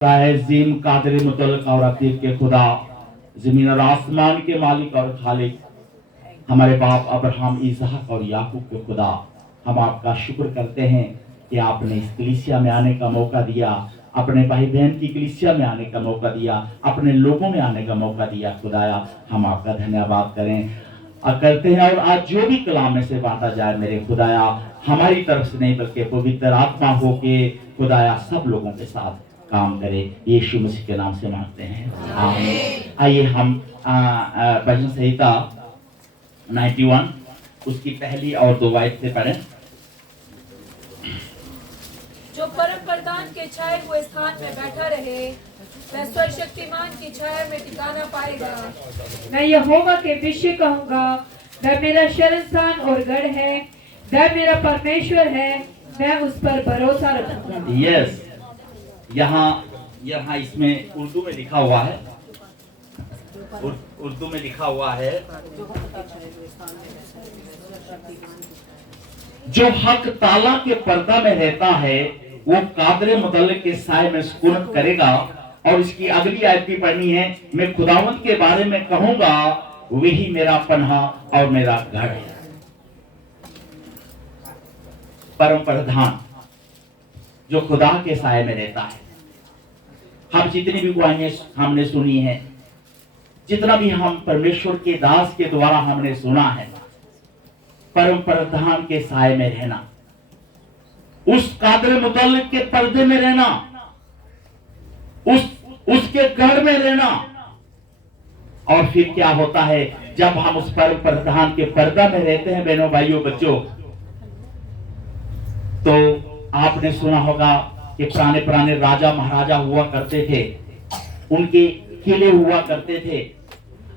Gym Kader मुतल्लक और अतीक के खुदा, जमीन और आसमान के मालिक और खालिक, हमारे बाप अब्राहम, इसहाक और याकूब के खुदा, हम आपका शुक्र करते हैं कि आपने इस कलीसिया में आने का मौका दिया, अपने भाई बहन की कलीसिया में आने का मौका दिया, अपने लोगों में आने का मौका दिया। खुदाया, हम आपका धन्यवाद करते हैं। और आज जो भी कलाम में से बांटा जाए मेरे खुदाया, हमारी तरफ से नहीं बल्कि पवित्र आत्मा हो के खुदाया सब लोगों के साथ काम करे। यीशु मसीह के नाम से मांगते हैं, आमीन। आइए हम भजन संहिता 91 उसकी पहली और दो आयत से पढ़ें। जो परम प्रधान के छाए हुए स्थान में बैठा रहे, वह सर्वशक्तिमान की छाया में ठिकाना पाएगा। मैं यहोवा के विषय कहूँगा, वह मेरा शरण स्थान और गढ़ है, वह मेरा परमेश्वर है, मैं उस पर भरोसा रखूंगा। यस, यहाँ इसमें उर्दू में लिखा हुआ है, उर्दू में लिखा हुआ है, जो हक ताला के पर्दा में रहता है वो कादरे मुतल्लिक के साए में सुकूनत करेगा। और इसकी अगली आयत भी पढ़नी है, मैं खुदावंत के बारे में कहूंगा, वही मेरा पन्हा और मेरा घर है। परम प्रधान जो खुदा के साए में रहता है। हम जितनी भी गुआहियां हमने सुनी है, जितना भी हम परमेश्वर के दास के द्वारा हमने सुना है, परम प्रधान के साए में रहना, उस कादर मुतल्लिक के पर्दे में रहना, उसके घर में रहना। और फिर क्या होता है जब हम उस परम प्रधान के पर्दा में रहते हैं बहनों भाइयों बच्चों, तो आपने सुना होगा कि पुराने राजा महाराजा हुआ करते थे, उनके किले हुआ करते थे।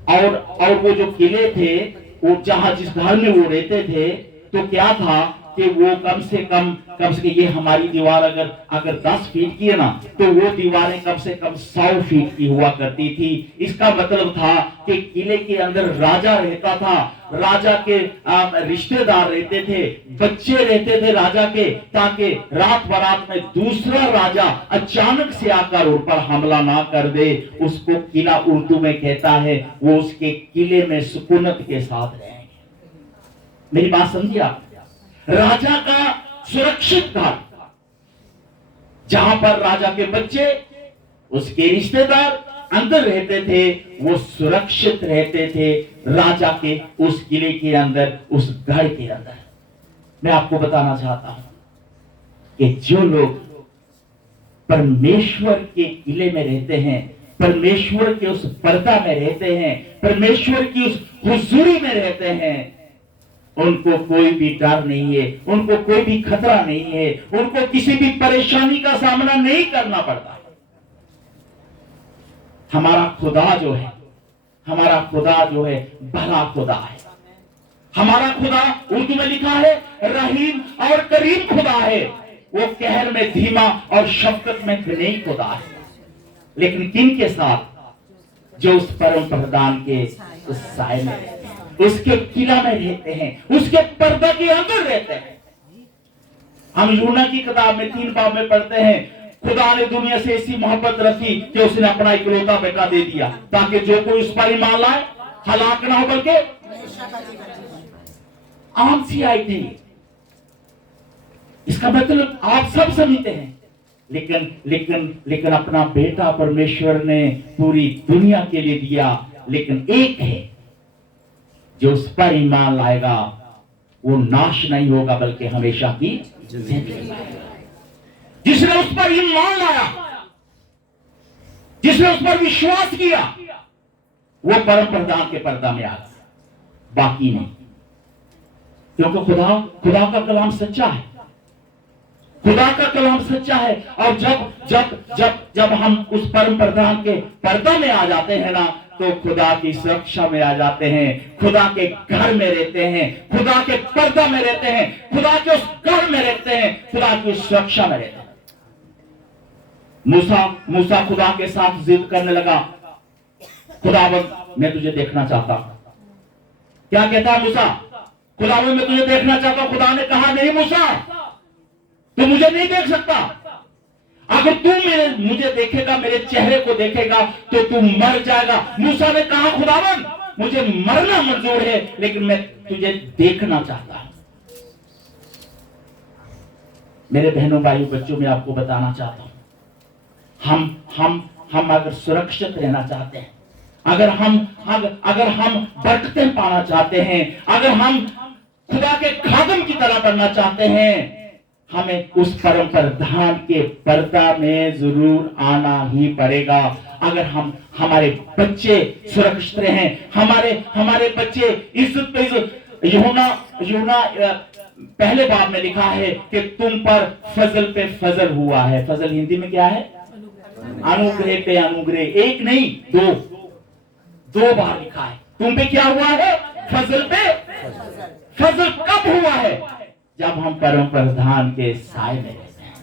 और वो जो किले थे, वो जहां जिस घर में वो रहते थे, तो क्या था कि वो कम से कम ये हमारी दीवार अगर 10 फीट की है ना, तो वो दीवारें कम से कम 100 फीट की हुआ करती थी। इसका मतलब था कि किले के अंदर राजा रहता था, राजा के रिश्तेदार रहते थे, बच्चे रहते थे राजा के, ताकि रात बरात में दूसरा राजा अचानक से आकर उन पर हमला ना कर दे। उसको किला उर्दू में कहता है, वो उसके किले में सुकूनत के साथ रहेंगे। मेरी बात समझिए आप, राजा का सुरक्षित घर, जहां पर राजा के बच्चे, उसके रिश्तेदार अंदर रहते थे, वो सुरक्षित रहते थे राजा के उस किले के अंदर, उस घर के अंदर। मैं आपको बताना चाहता हूं कि जो लोग परमेश्वर के किले में रहते हैं, परमेश्वर के उस पर्दा में रहते हैं, परमेश्वर की उस हुजूरी में रहते हैं, उनको कोई भी डर नहीं है, उनको कोई भी खतरा नहीं है, उनको किसी भी परेशानी का सामना नहीं करना पड़ता। हमारा खुदा जो है भला खुदा है। हमारा खुदा उर्दू में लिखा है रहीम और करीम खुदा है। वो कहर में धीमा और शफकत में नहीं खुदा है। लेकिन किन के साथ? जो उस परम प्रधान के उस साए में, उसके किला में रहते हैं, उसके पर्दा के अंदर रहते हैं। हम यूहन्ना की किताब में 3 बाब में पढ़ते हैं, खुदा ने दुनिया से ऐसी मोहब्बत रखी कि उसने अपना इकलौता बेटा दे दिया, ताकि जो कोई उस पर ईमान लाए हलाक ना हो बल्कि आम सी आई थी। इसका मतलब आप सब समझते हैं, लेकिन अपना बेटा परमेश्वर ने पूरी दुनिया के लिए दिया। लेकिन एक है, जो उस पर ईमान लाएगा वो नाश नहीं होगा बल्कि हमेशा की जिंदगी पाएगा। जिसने उस पर ईमान लाया, जिसने उस पर विश्वास किया, वो परम प्रधान के पर्दा में आ गया, बाकी नहीं। क्योंकि खुदा का कलाम सच्चा है, खुदा का कलाम सच्चा है। और जब हम उस परम प्रधान के पर्दा में आ जाते हैं ना, तो खुदा की सुरक्षा में आ जाते हैं, खुदा के घर में रहते हैं, खुदा के पर्दा में रहते हैं, खुदा के उस घर में रहते हैं, खुदा की सुरक्षा में रहते हैं। मूसा खुदा के साथ जिद करने लगा, खुदावंद मैं तुझे देखना चाहता हूं। क्या कहता है मूसा? खुदावंद मैं तुझे देखना चाहता हूं। खुदा ने कहा नहीं मूसा, तू मुझे नहीं देख सकता। अगर तू मुझे देखेगा, मेरे चेहरे को देखेगा तो तू मर जाएगा। मूसा ने कहा खुदावन मुझे मरना मंजूर है, लेकिन मैं तुझे देखना चाहता हूं। मेरे बहनों भाइयों बच्चों, मैं आपको बताना चाहता हूं, हम अगर सुरक्षित रहना चाहते हैं, अगर हम बरकतें पाना चाहते हैं, अगर हम खुदा के खादम की तरह बनना चाहते हैं, हमें उस परम प्रधान के पर्दा में जरूर आना ही पड़ेगा। अगर हमारे बच्चे सुरक्षित रहे, हमारे बच्चे इज्जत पे इज्जत। यूहन्ना पहले बाब में लिखा है कि तुम पर फजल पे फजल हुआ है। फजल हिंदी में क्या है? अनुग्रह पे अनुग्रह, एक नहीं दो बार लिखा है। तुम पे क्या हुआ है? फजल पे फजल। कब हुआ है? जब हम परम प्रधान के साए में रहते हैं।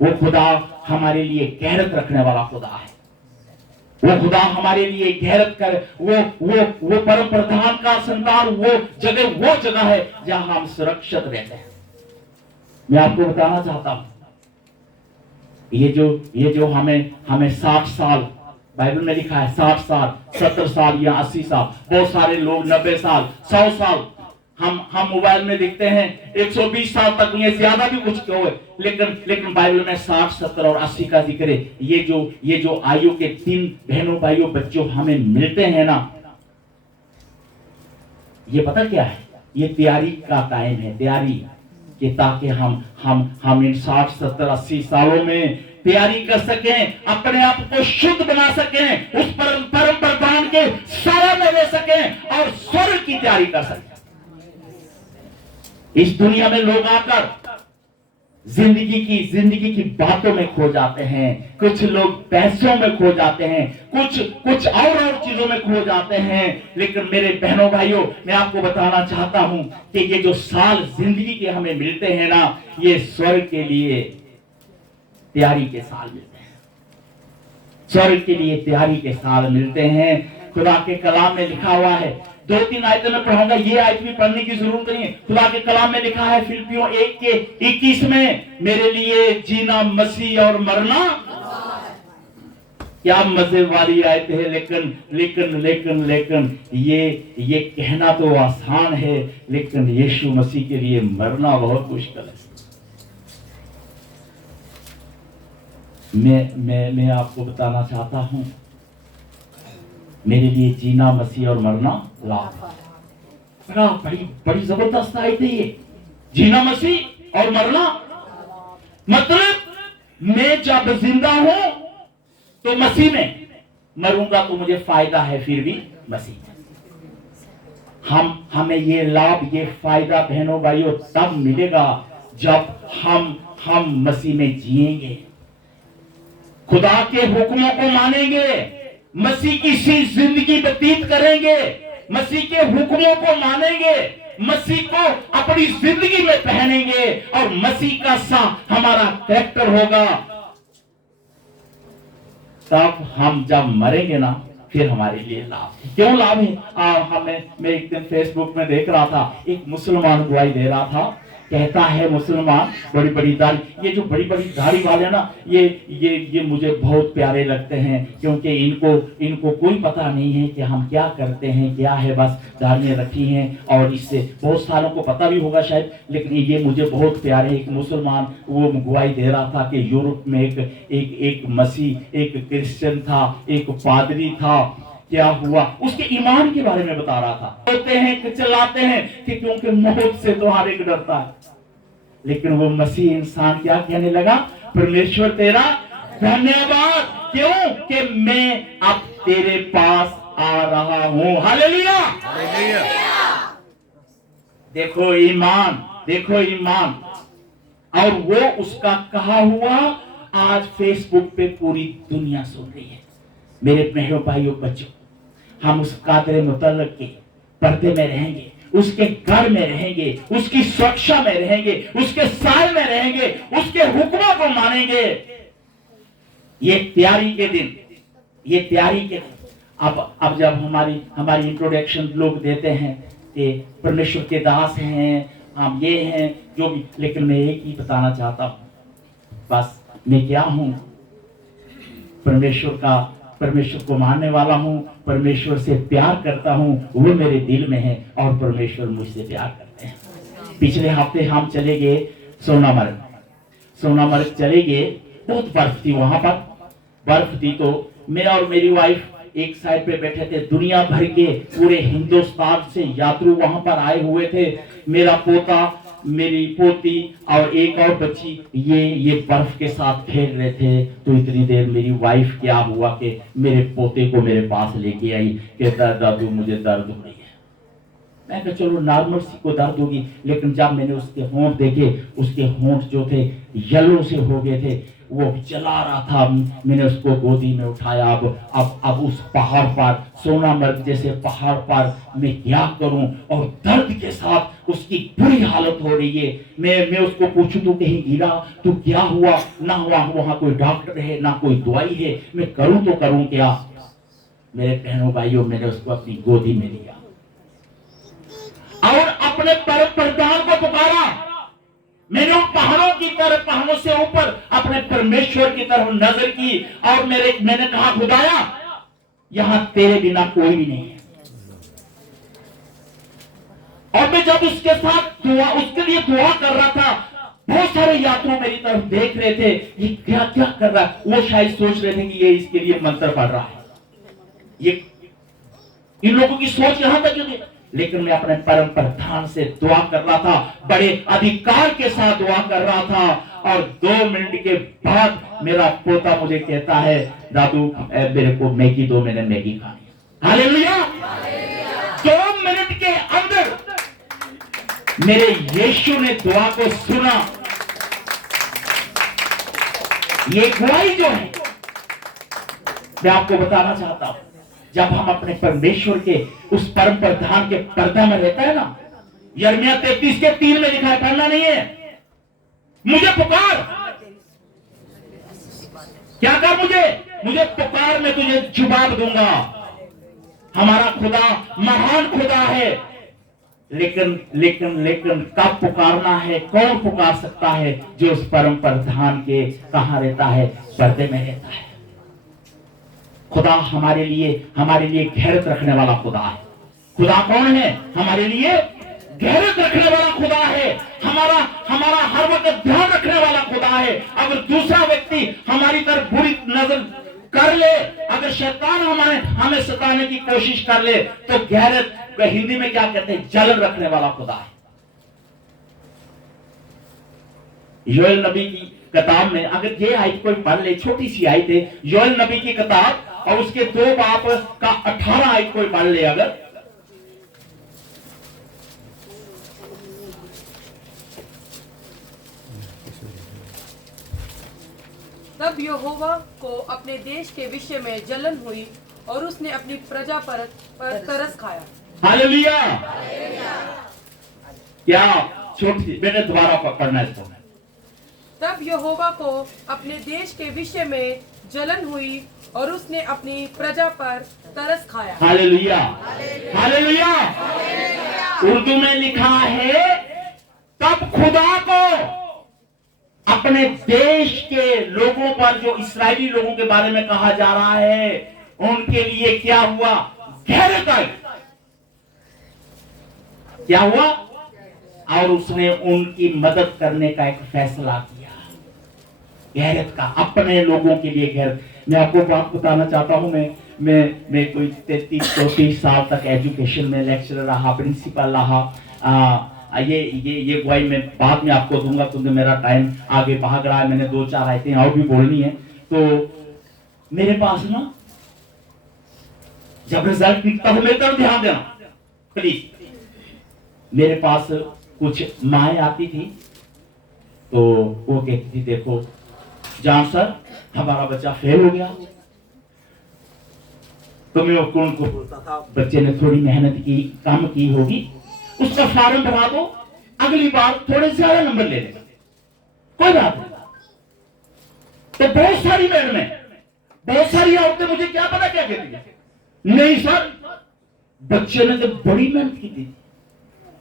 वो खुदा हमारे लिए गैरत रखने वाला खुदा है। वो खुदा हमारे लिए गैरत कर, वो परम प्रधान का संतान, वो जगह है जहां हम सुरक्षित रहते हैं। मैं आपको बताना चाहता हूं, ये जो हमें 60 साल बाइबल में लिखा है, 60 साल 70 साल या 80 साल, बहुत सारे लोग 90 साल 100 साल हम मोबाइल में देखते हैं 120 साल तक, ये ज्यादा भी कुछ क्यों है, लेकिन बाइबल में 60 70 और 80 का जिक्र है। ये जो आयु के 3 बहनों भाइयों बच्चों हमें मिलते हैं ना, ये पता क्या है? ये तैयारी का टाइम है, तैयारी कि ताकि हम इन 60 70 80 सालों में तैयारी कर सकें, अपने आप को शुद्ध बना सकें, उस परम प्रधान के साया में रह सकें और स्वर्ग की तैयारी कर सकें। इस दुनिया में लोग आकर जिंदगी की बातों में खो जाते हैं, कुछ लोग पैसों में खो जाते हैं, कुछ और चीजों में खो जाते हैं। लेकिन मेरे बहनों भाइयों, मैं आपको बताना चाहता हूं कि ये जो साल जिंदगी के हमें मिलते हैं ना, ये स्वर्ग के लिए तैयारी के साल मिलते हैं। स्वर्ग के लिए तैयारी के साल मिलते हैं। खुदा के कलाम में लिखा हुआ है, 2-3 आयतें में पढ़ाऊंगा, ये आयत भी पढ़ने की जरूरत नहीं है। खुदा के कलाम में लिखा है फिलिपियों 1:21 में, मेरे लिए जीना मसीह और मरना। क्या मजे वाली आयत है, लेकिन ये कहना तो आसान है, लेकिन यीशु मसीह के लिए मरना बहुत मुश्किल है। मैं आपको बताना चाहता हूं, मेरे लिए जीना मसीह और मरना लाभ। बड़ी जबरदस्त आयत है ये, जीना मसीह और मरना। मतलब मैं जब जिंदा हूं तो मसीह में, मरूंगा तो मुझे फायदा है फिर भी मसीह में। हमें ये लाभ, ये फायदा बहनों भाइयों तब मिलेगा जब हम मसीह में जिएंगे, खुदा के हुक्मों को मानेंगे, मसीह की सी जिंदगी व्यतीत करेंगे, मसीह के हुक्मों को मानेंगे, मसीह को अपनी जिंदगी में पहनेंगे और मसीह का सा हमारा कैरेक्टर होगा। तब हम जब मरेंगे ना, फिर हमारे लिए लाभ है। क्यों लाभ है? मैं एक दिन फेसबुक में देख रहा था, एक मुसलमान गवाही दे रहा था, कहता है मुसलमान बड़ी बड़ी दाढ़ी, ये जो बड़ी बड़ी दाढ़ी वाले ना, ये मुझे बहुत प्यारे लगते हैं, क्योंकि इनको कोई पता नहीं है कि हम क्या करते हैं, क्या है, बस दाढ़ियां रखी हैं और इससे बहुत सालों को पता भी होगा शायद, लेकिन ये मुझे बहुत प्यारे। एक मुसलमान वो गवाही दे रहा था कि यूरोप में एक मसीह, एक क्रिश्चियन था, एक पादरी था, क्या हुआ उसके ईमान के बारे में बता रहा था। बोलते हैं कि चिल्लाते हैं कि क्योंकि मौत से तो हर एक डरता है, लेकिन वो मसीह इंसान क्या कहने लगा? परमेश्वर तेरा धन्यवाद, क्यों कि मैं अब तेरे पास आ रहा हूं। हालेलुया। देखो ईमान। और वो उसका कहा हुआ आज फेसबुक पे पूरी दुनिया सुन रही है। मेरे बहनों भाइयों बच्चों, हम उस कादरे मुतल्लक के पर्दे में रहेंगे, उसके घर में रहेंगे, उसकी सुरक्षा में रहेंगे, उसके साय में रहेंगे, उसके हुक्मों को मानेंगे। ये तैयारी के दिन अब जब हमारी इंट्रोडक्शन लोग देते हैं कि परमेश्वर के दास हैं, हम ये हैं जो भी, लेकिन मैं एक ही बताना चाहता हूं, बस मैं क्या हूं? परमेश्वर को मानने वाला हूं, परमेश्वर से प्यार करता हूं, वो मेरे दिल में है और परमेश्वर मुझसे प्यार करते हैं। पिछले हफ्ते हम चले गए सोनामर्ग चले गए। बहुत बर्फ थी वहां पर, बर्फ थी। तो मैं और मेरी वाइफ एक साइड पे बैठे थे। दुनिया भर के पूरे हिंदुस्तान से यात्रु वहां पर आए हुए थे। मेरा पोता, मेरी पोती और एक और बच्ची ये बर्फ के साथ खेल रहे थे। तो इतनी देर मेरी वाइफ क्या हुआ कि मेरे पोते को मेरे पास लेके आई, कहता दादू मुझे दर्द हो रही है। मैं कहा चलो नॉर्मल सी को दर्द होगी। लेकिन जब मैंने उसके होंठ देखे, उसके होंठ जो थे येलो से हो गए थे, वो चला रहा था। मैंने उसको गोदी में उठाया। अब उस पहाड़ पर, सोनामर्ग जैसे पहाड़ पर मैं क्या करूं? और दर्द के साथ उसकी बुरी हालत हो रही है। मैं उसको पूछूं तू कहीं गिरा, तू क्या हुआ? ना हुआ, वहां कोई डॉक्टर है ना कोई दवाई है, मैं करूं तो करूं क्या? मेरे बहनों भाइयों, मैंने उसको अपनी गोदी में लिया और अपने परम प्रधान को पुकारा। मैंने उन पहाड़ों की तरफ, पहाड़ों से ऊपर अपने परमेश्वर की तरफ नजर की और मैंने कहा खुदाया, यहां तेरे बिना कोई भी नहीं है। और मैं जब उसके साथ उसके लिए दुआ कर रहा था, बहुत सारे यात्रु मेरी तरफ देख रहे थे, ये क्या क्या कर रहा है। वो शायद सोच रहे थे कि ये इसके लिए मंत्र पढ़ रहा है। ये इन लोगों की सोच यहां तक थी। लेकिन मैं अपने परम प्रधान से दुआ कर रहा था, बड़े अधिकार के साथ दुआ कर रहा था। और 2 मिनट के बाद मेरा पोता मुझे कहता है, दादू मेरे को मैगी दो, मैंने मैगी खानी। हालेलुया। 2 मिनट के अंदर मेरे यीशु ने दुआ को सुना। ये गवाही जो है मैं आपको बताना चाहता हूं, जब हम अपने परमेश्वर के उस परम प्रधान के पर्दा में रहता है ना, यिर्मयाह 33:3 में लिखा है, पढ़ना नहीं है, मुझे पुकार, क्या कर मुझे पुकार, मैं तुझे जवाब दूंगा। हमारा खुदा महान खुदा है। लेकिन कब पुकारना है? कौन पुकार सकता है? जो उस परम प्रधान के कहां रहता है? पर्दे में रहता है। खुदा हमारे लिए गैरत रखने वाला खुदा है। खुदा कौन है? हमारे लिए गैरत रखने वाला खुदा है। हमारा हर वक्त ध्यान रखने वाला खुदा है। अगर दूसरा व्यक्ति हमारी तरफ बुरी नजर कर ले, अगर शैतान हमें सताने की कोशिश कर ले, तो गैरत हिंदी में क्या कहते हैं? जलन रखने वाला खुदा है। योएल नबी की किताब में अगर ये आयत कोई पढ़ ले, छोटी सी आयत है, योएल नबी की किताब और उसके 2 बाब का 18 आयत कोई पढ़ ले अगर, तब यहोवा को अपने देश के विषय में जलन हुई और उसने अपनी प्रजा पर तरस खाया। हालेलुया। क्या छोटी, मैंने दोबारा पढ़ना इसको। तब यहोवा को अपने देश के विषय में जलन हुई और उसने अपनी प्रजा पर तरस खाया। Hallelujah, hallelujah. उर्दू में लिखा है, तब खुदा को अपने देश के लोगों पर, जो इस्राएली लोगों के बारे में कहा जा रहा है, उनके लिए क्या हुआ? गैरत आई। क्या हुआ? और उसने उनकी मदद करने का एक फैसला किया, गैरत का, अपने लोगों के लिए गैरत। मैं आपको बात बताना चाहता हूं, मैं कोई 33-34 साल तक एजुकेशन में लेक्चरर रहा, प्रिंसिपल रहा। ये गवाही मैं बाद में आपको दूंगा क्योंकि मेरा टाइम आगे भाग रहा है। मैंने 2-4 आयतें और भी बोलनी है। तो मेरे पास ना जब रिजल्ट निकलता है, मेरी तरफ ध्यान देना प्लीज। मेरे पास कुछ माएँ आती थी, तो वो कहती थी, देखो जान सर हमारा बच्चा फेल हो गया। तो मैं उनको बोलता था, बच्चे ने थोड़ी मेहनत की, काम की होगी, उसका फॉर्म भरा दो, अगली बार थोड़े ज्यादा नंबर ले लेगा, कोई बात नहीं। तो बहुत सारी मैडमें, बहुत सारी औरतें मुझे क्या पता क्या कहती है, नहीं सर बच्चे ने तो बड़ी मेहनत की थी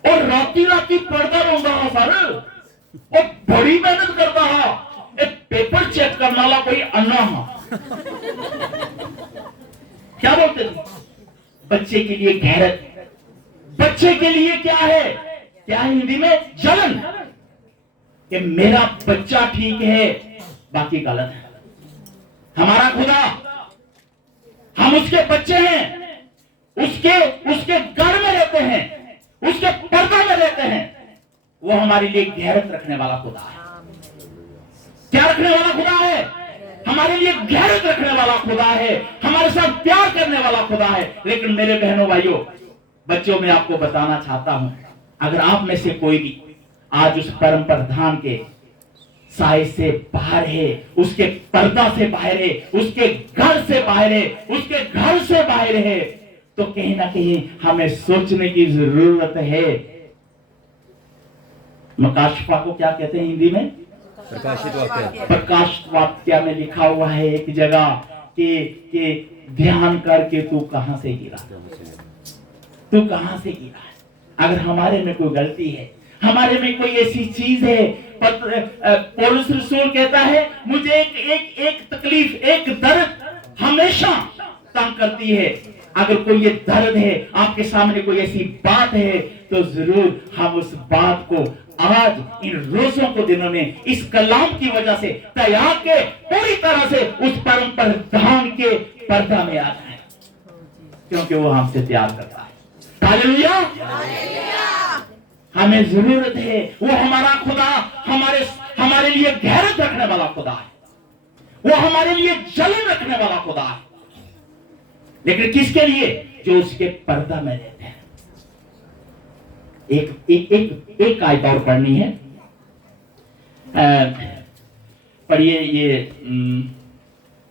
और राती पढ़ता रहता सर, और बड़ी मेहनत करता है, पेपर चेक करने वाला कोई अन्ना हाँ क्या बोलते थे? बच्चे के लिए गैरत, बच्चे के लिए क्या है हिंदी में? जलन, कि मेरा बच्चा ठीक है बाकी गलत है। हमारा खुदा, हम उसके बच्चे हैं, उसके घर में रहते हैं, उसके पर्दा में रहते हैं। वो हमारे लिए गैरत रखने वाला खुदा है। क्या रखने वाला खुदा है? हमारे लिए गैरत रखने वाला खुदा है, हमारे साथ प्यार करने वाला खुदा है। लेकिन मेरे बहनों भाइयों बच्चों, मैं आपको बताना चाहता हूं, अगर आप में से कोई भी आज उस परम प्रधान के साए से बाहर है, उसके पर्दा से बाहर है, उसके घर से बाहर है, उसके घर से बाहर है, तो कहीं ना कहीं हमें सोचने की जरूरत है। मकाशफा को क्या कहते हैं हिंदी में? प्रकाशित वाक्य। प्रकाशित वाक्य में लिखा हुआ है एक जगह कि ध्यान करके तू कहां से गिरा, तू कहां से गिरा है। अगर हमारे में कोई गलती है, हमारे में कोई ऐसी चीज है, पौलुस रसूल कहता है मुझे एक तकलीफ, एक दर्द हमेशा तंग करती है। अगर कोई ये दर्द है, आपके सामने कोई ऐसी बात है, तो जरूर हम उस बात को आज इन रोजों को दिनों में इस कलाम की वजह से तैयार के पूरी तरह से उस परम प्रधान के पर्दा में आ जाए, क्योंकि वो हमसे प्यार करता है। हालेलुया। हमें जरूरत है, वो हमारा खुदा हमारे लिए गैरत रखने वाला खुदा है, वो हमारे लिए जलन रखने वाला खुदा है। लेकिन किसके लिए? जो उसके पर्दा में रहते हैं। एक आयत और पढ़नी है, पढ़िए ये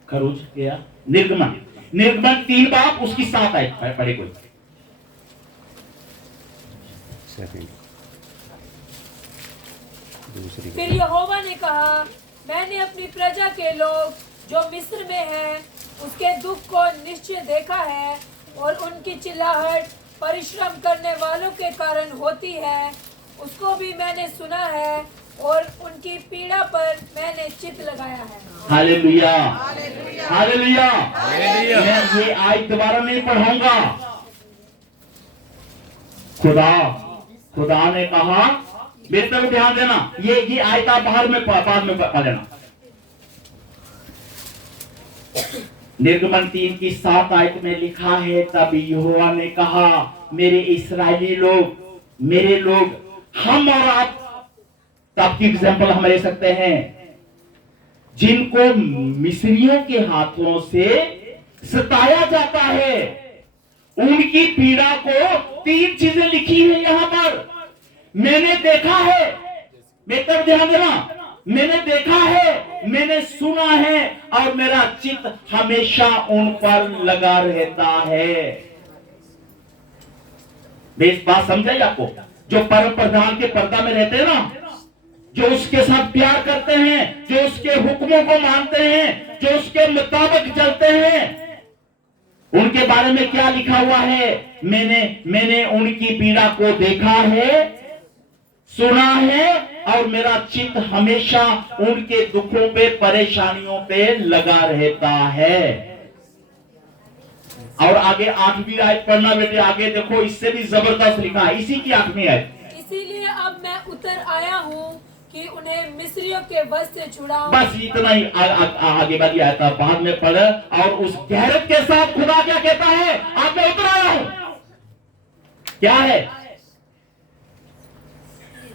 खरूज गया निर्गमन 3 बाब उसकी 7 आयत पढ़े कोई। फिर यहोवा ने कहा, मैंने अपनी प्रजा के लोग जो मिस्र में हैं उसके दुख को निश्चय देखा है, और उनकी चिल्लाहट परिश्रम करने वालों के कारण होती है, उसको भी मैंने सुना है, और उनकी पीड़ा पर मैंने चित्त लगाया है। Hallelujah, hallelujah. मैं ये आयत दोबारा नहीं पढ़ाऊंगा। खुदा ने कहा, मेरी तरफ ध्यान देना, ये आयत आप बाद में पढ़ लेना। निर्गमन 3 की 7 आयत में लिखा है, तब यहोवा ने कहा, मेरे इस्राएली लोग, मेरे लोग, हम और आप, तब की एग्जाम्पल हम ले सकते हैं, जिनको मिस्रियों के हाथों से सताया जाता है, उनकी पीड़ा को 3 चीजें लिखी है यहां पर। मैंने देखा है, बेहतर ध्यान देना, मैंने देखा है, मैंने सुना है, और मेरा चित्त हमेशा उन पर लगा रहता है। इस बात समझाई आपको? जो परम प्रधान के पर्दा में रहते हैं ना, जो उसके साथ प्यार करते हैं, जो उसके हुक्मों को मानते हैं, जो उसके मुताबिक चलते हैं, उनके बारे में क्या लिखा हुआ है? मैंने उनकी पीड़ा को देखा है, सुना है, और मेरा चित्त हमेशा उनके दुखों पे, परेशानियों पे लगा रहता है। और आगे 8वीं आयत पढ़ना बेटे, आगे देखो, इससे भी जबरदस्त लिखा है, इसी की 8वीं आयत। इसीलिए अब मैं उतर आया हूँ कि उन्हें मिस्रियों के वश से छुड़ाऊं। बस इतना ही, आगे वाली आयत बाद में पढ़। और उस गैरत के साथ खुदा क्या कहता है? अब मैं उतर आया हूं। क्या है?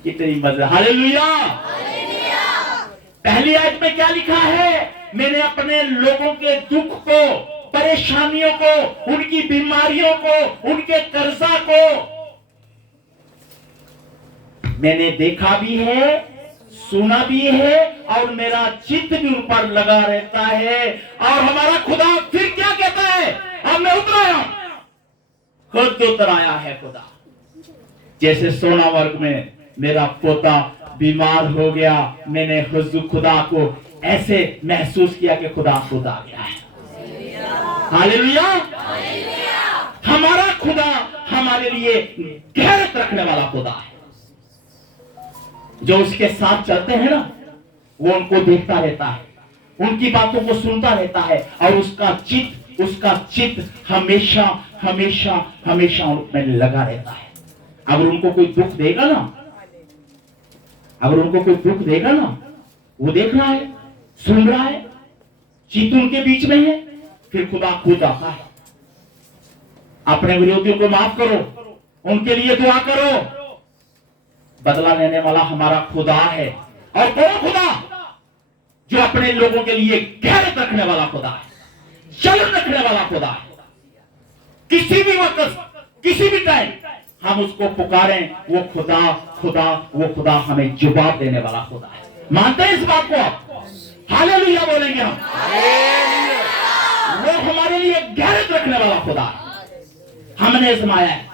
कितनी मजा। हालेलुया। पहली आयत में क्या लिखा है? मैंने अपने लोगों के दुख को, परेशानियों को, उनकी बीमारियों को, उनके कर्जा को मैंने देखा भी है, सुना भी है, और मेरा चित्त भी उन पर लगा रहता है। और हमारा खुदा फिर क्या कहता है? अब मैं उतर आया, खुद उतर आया है खुदा। जैसे सोना वर्ग में मेरा पोता बीमार हो गया, मैंने हुजूर खुदा को ऐसे महसूस किया कि खुदा खुद आ गया है। हालेलुया। हमारा खुदा हमारे लिए गैरत रखने वाला खुदा है। जो उसके साथ चलते हैं ना, वो उनको देखता रहता है, उनकी बातों को सुनता रहता है, और उसका चित्त हमेशा हमेशा हमेशा उनमें लगा रहता है। अगर उनको कोई दुख देगा ना, वो देख रहा है, सुन रहा है, चित्त उनके बीच में है, फिर खुदा खुद आता है। अपने विरोधियों को माफ करो, उनके लिए दुआ करो। बदला लेने वाला हमारा खुदा है। और कौन खुदा? जो अपने लोगों के लिए गैरत रखने वाला खुदा है, जलन रखने वाला खुदा है। किसी भी वक्त, किसी भी टाइम हम उसको पुकारें, वो खुदा हमें जवाब देने वाला खुदा है। मानते हैं इस बात को आप? हालेलुया बोलेंगे हम। वो हमारे लिए गैरत रखने वाला खुदा है। हमने आजमाया है,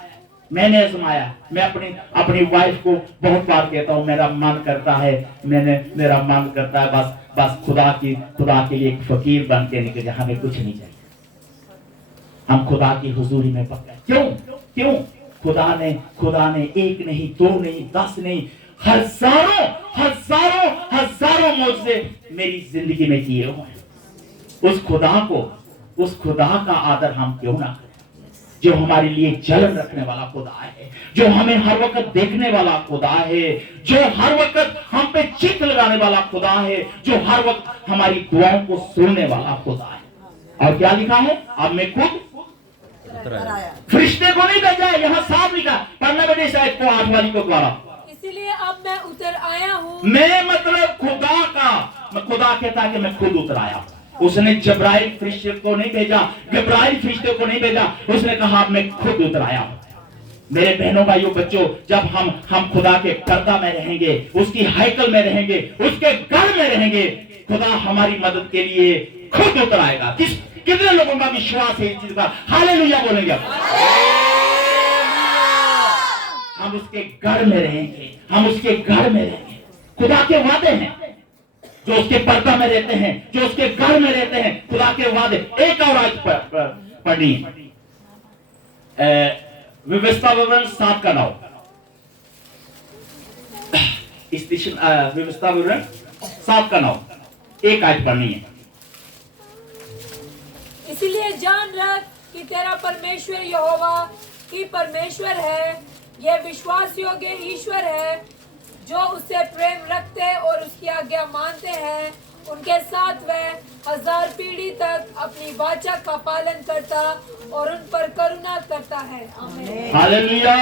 मैंने आजमाया। मैं अपनी वाइफ को बहुत बार कहता हूं, मेरा मन करता है बस खुदा के लिए एक फकीर बन के निकल जाए, हमें कुछ नहीं चाहिए। हम खुदा की हुजूरी में पक्का। क्यों? खुदा ने एक नहीं, दो नहीं, 10 नहीं, हजारों मौजज़े मेरी जिंदगी में किए हुए। उस खुदा का आदर हम क्यों ना करें, जो हमारे लिए जलन रखने वाला खुदा है, जो हमें हर वक्त देखने वाला खुदा है, जो हर वक्त हम पे चित्त लगाने वाला खुदा है, जो हर वक्त हमारी दुआओं को सुनने वाला खुदा है। और क्या लिखा है? अब मैं खुद फरिश्ते को नहीं भेजा है, यहाँ साफ लिखा। पढ़ना बेटे शायद को 8 वाली को द्वारा। इसीलिए अब मैं उतर आया हूँ। मैं मतलब खुदा कहता है कि मैं खुद उतर आया। उसने जब्राइल फरिश्ते को नहीं भेजा, गब्राइल फरिश्ते को नहीं भेजा, उसने कहा मैं खुद उतर आया हूँ। मेरे बहनों भाइयों बच्चों, जब हम खुदा के पर्दा में रहेंगे, उसकी हैकल में रहेंगे, उसके घर में रहेंगे, खुदा हमारी मदद के लिए खुद उतर आएगा। कितने लोगों का विश्वास है इस चीज का? हालेलुया बोलेंगे। हम उसके घर में रहेंगे, खुदा के वादे हैं। जो उसके पर्दा में रहते हैं, जो उसके घर में रहते हैं, खुदा के वादे। एक और आज पढ़नी व्यवस्था विवरण 7 का 9। व्यवस्था विवरण 7 का 9 एक आज पढ़नी है। इसीलिए जान रख कि तेरा परमेश्वर यहोवा ही परमेश्वर है। यह विश्वास योग्य ईश्वर है, जो उससे प्रेम रखते और उसकी आज्ञा मानते हैं। उनके साथ वह 1000 पीढ़ी तक अपनी वाचा का पालन करता और उन पर करुणा करता है। आमीन। हालेलुया।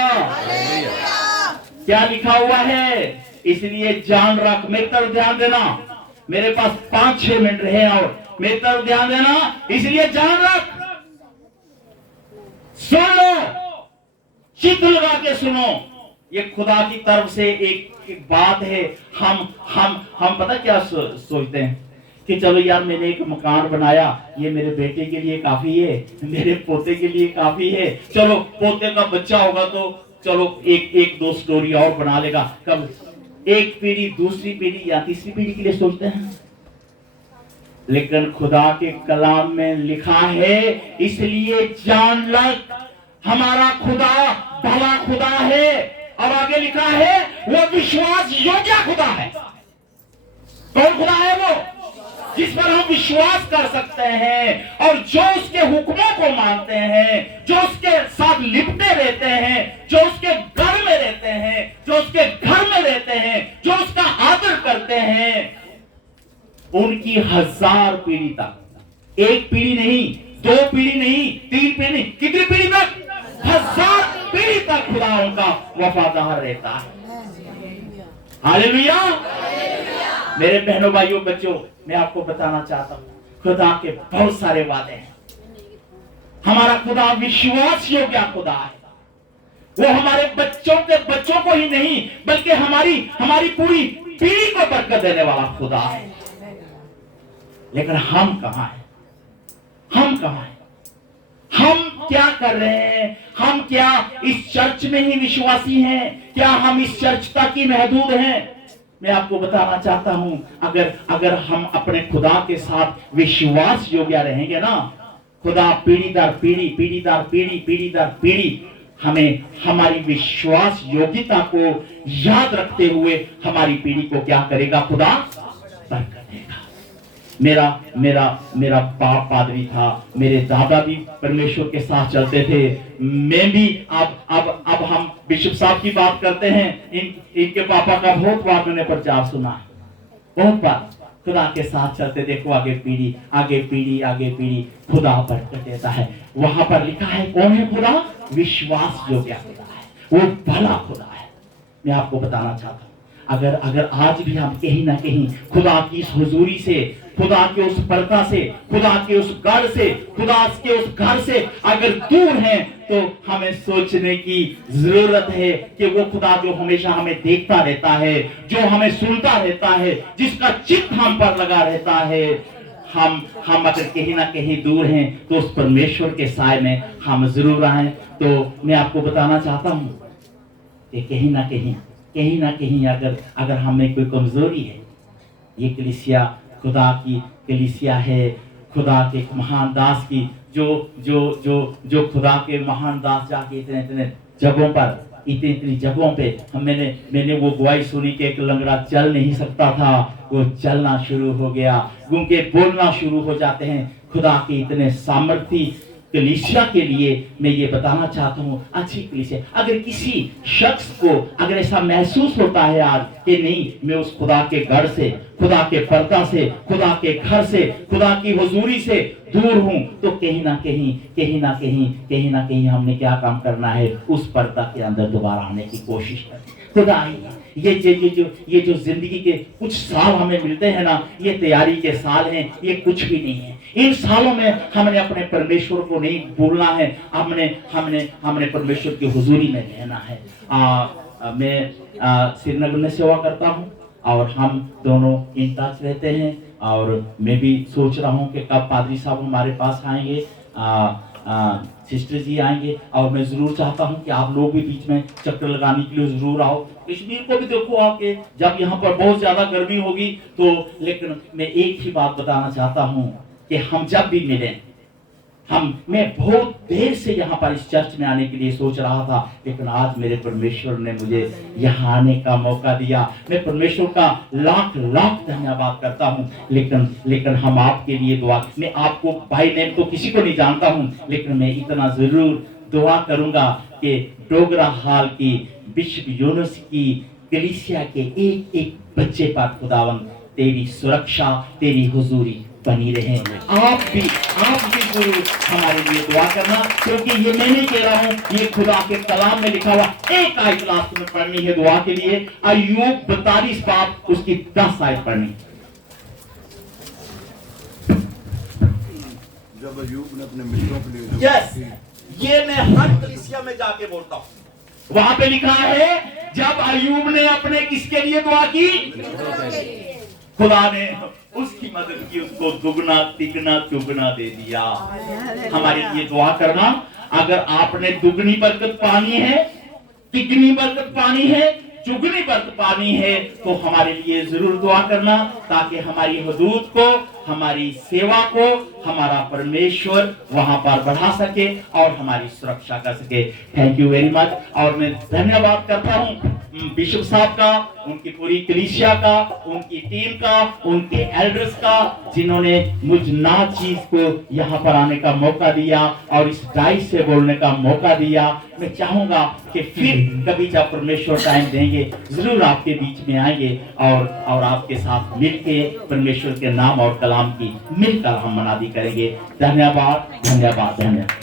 क्या लिखा हुआ है? इसलिए जान रख। मेरी तरफ ध्यान देना, मेरे पास 5-6 मिनट रहे और मेरी तरफ ध्यान देना। इसलिए जान रख, सुन लो, चित्त लगा के सुनो। ये खुदा की तरफ से एक बात है। हम पता क्या सोचते हैं कि चलो यार, मैंने एक मकान बनाया, ये मेरे बेटे के लिए काफी है, मेरे पोते के लिए काफी है, चलो पोते का बच्चा होगा तो चलो एक 2 स्टोरी और बना लेगा। कब एक पीढ़ी, दूसरी पीढ़ी या तीसरी पीढ़ी के लिए सोचते हैं। लेकिन खुदा के कलाम में लिखा है, इसलिए जान लग, हमारा खुदा भला खुदा है। और आगे लिखा है, वो विश्वास योग्य खुदा है। कौन खुदा है? वो जिस पर हम विश्वास कर सकते हैं और जो उसके हुक्मों को मानते हैं, जो उसके साथ लिपटे रहते हैं, जो उसके घर में रहते हैं, जो उसके घर में रहते हैं, जो उसका आदर करते हैं, उनकी 1000 पीढ़ी तक, 1 पीढ़ी नहीं, 2 पीढ़ी नहीं, 3 पीढ़ी नहीं, कितनी पीढ़ी तक? 1000 पीढ़ी तक खुदा उनका वफादार रहता है। हालेलुया। मेरे बहनों भाइयों बच्चों, मैं आपको बताना चाहता हूं, खुदा के बहुत सारे वादे हैं। हमारा खुदा विश्वास योग्य खुदा है। वो हमारे बच्चों के बच्चों को ही नहीं, बल्कि हमारी पूरी पीढ़ी को बरकत देने वाला खुदा है। लेकिन हम कहां हैं? हम क्या कर रहे हैं? हम क्या इस चर्च में ही विश्वासी हैं? क्या हम इस चर्च तक ही महदूद हैं? मैं आपको बताना चाहता हूं, अगर हम अपने खुदा के साथ विश्वास योग्य रहेंगे ना, खुदा पीढ़ी दर पीढ़ी हमें हमारी विश्वास योग्यता को याद रखते हुए हमारी पीढ़ी को क्या करेगा? खुदा बरकत देगा। मेरा मेरा मेरा बाप पादरी था, मेरे दादा भी परमेश्वर के साथ चलते थे। मैं भी अब हम बिशप साहब की बात करते हैं, इनके पापा का बहुत बार मैंने प्रचार सुना, बहुत बार। खुदा के साथ चलते देखो, आगे पीढ़ी आगे पीढ़ी आगे पीढ़ी, खुदा बरकत देता है। वहां पर लिखा है कौन है खुदा? विश्वास योग्य खुदा है, वो भला खुदा है। मैं आपको बताना चाहता हूँ, अगर आज भी हम कहीं ना कहीं खुदा की इस हुजूरी से, खुदा के उस पर्दा से, खुदा के उस गढ़ से, खुदा के उस घर से अगर दूर हैं, तो हमें सोचने की जरूरत है कि वो खुदा जो हमेशा हमें देखता रहता है, जो हमें सुनता रहता है, जिसका चित्त हम पर लगा रहता है, हम अगर कहीं ना कहीं दूर हैं तो उस परमेश्वर के साए में हम जरूर आए। तो मैं आपको बताना चाहता हूं कि कहीं ना कहीं अगर हमें कोई कमजोरी है, ये कलीसिया खुदा की कलीसिया है, खुदा के महान दास की, जो खुदा के महान दास जाके इतने जगहों पर, इतनी जगहों पे मैंने वो गवाही सुनी कि एक लंगड़ा चल नहीं सकता था, वो चलना शुरू हो गया, गूंगे बोलना शुरू हो जाते हैं। खुदा के इतने सामर्थी कलीसिया के लिए मैं ये बताना चाहता हूँ, अच्छी कलीसिया। अगर किसी शख्स को अगर ऐसा महसूस होता है आज कि नहीं, मैं उस खुदा के घर से, खुदा के पर्दा से, खुदा के घर से, खुदा की हुजूरी से दूर हूं, तो कहीं ना कहीं हमने क्या काम करना है? उस पर्दा के अंदर दोबारा आने की कोशिश करनी। खुदा ये जो जिंदगी के कुछ साल हमें मिलते हैं ना, ये तैयारी के साल हैं, ये कुछ भी नहीं है। इन सालों में हमने अपने परमेश्वर को नहीं भूलना है, हमने परमेश्वर की हुजूरी में रहना है। मैं श्रीनगर में सेवा करता हूँ और हम दोनों इन टच रहते हैं, और मैं भी सोच रहा हूँ कि कब पादरी साहब हमारे पास आएंगे, सिस्टर जी आएंगे, और मैं जरूर चाहता हूं कि आप लोग भी बीच में चक्कर लगाने के लिए जरूर आओ। कश्मीर को भी देखो आके, जब यहाँ पर बहुत ज्यादा गर्मी होगी तो। लेकिन मैं एक ही बात बताना चाहता हूं कि हम जब भी मिलें, मैं बहुत देर से यहाँ पर इस चर्च में आने के लिए सोच रहा था, लेकिन आज मेरे परमेश्वर ने मुझे यहाँ आने का मौका दिया। मैं परमेश्वर का लाख लाख धन्यवाद करता हूँ। लेकिन हम आपके लिए दुआ, मैं आपको बाय नेम तो किसी को नहीं जानता हूँ, लेकिन मैं इतना जरूर दुआ करूंगा कि डोगरा हाल की बिशप यूनुस की कलीसिया के एक एक बच्चे पर खुदावन तेरी सुरक्षा, तेरी हुजूरी बनी रहे। आप भी जरूर हमारे लिए दुआ करना, क्योंकि ये मैं नहीं कह रहा हूँ, ये खुदा के कलाम में लिखा हुआ एक आयत क्लास में पढ़नी है दुआ के लिए। अय्यूब 42 बाब उसकी 10 आयत पढ़नी। जब अय्यूब ने अपने मित्रों के लिए यस, ये मैं हर कलीसिया में जाके बोलता हूँ। वहां पे लिखा है जब अय्यूब ने अपने किसके लिए दुआ की? खुदा ने उसकी मदद की, उसको दुगना तिगना चुगना दे दिया। हमारे लिए दुआ करना। अगर आपने दुगनी बरकत पानी है, तिगनी बरकत पानी है, चुगनी बरकत पानी है, तो हमारे लिए जरूर दुआ करना, ताकि हमारी हदूद को, हमारी सेवा को हमारा परमेश्वर वहां पर बढ़ा सके और हमारी सुरक्षा कर सके। Thank you very much. और मैं धन्यवाद करता हूँ बिशप साहब का, उनकी पूरी कलीसिया का, उनकी टीम का, उनके एल्डर्स का, जिन्होंने मुझ ना चीज को यहाँ पर आने का मौका दिया और इस डाइट से बोलने का मौका दिया। मैं चाहूंगा कि फिर कभी जब परमेश्वर टाइम देंगे जरूर आपके बीच में आएंगे और आपके साथ मिलके परमेश्वर के नाम और कलाम की मिलकर हम मनादी करेंगे। धन्यवाद, धन्यवाद, धन्यवाद।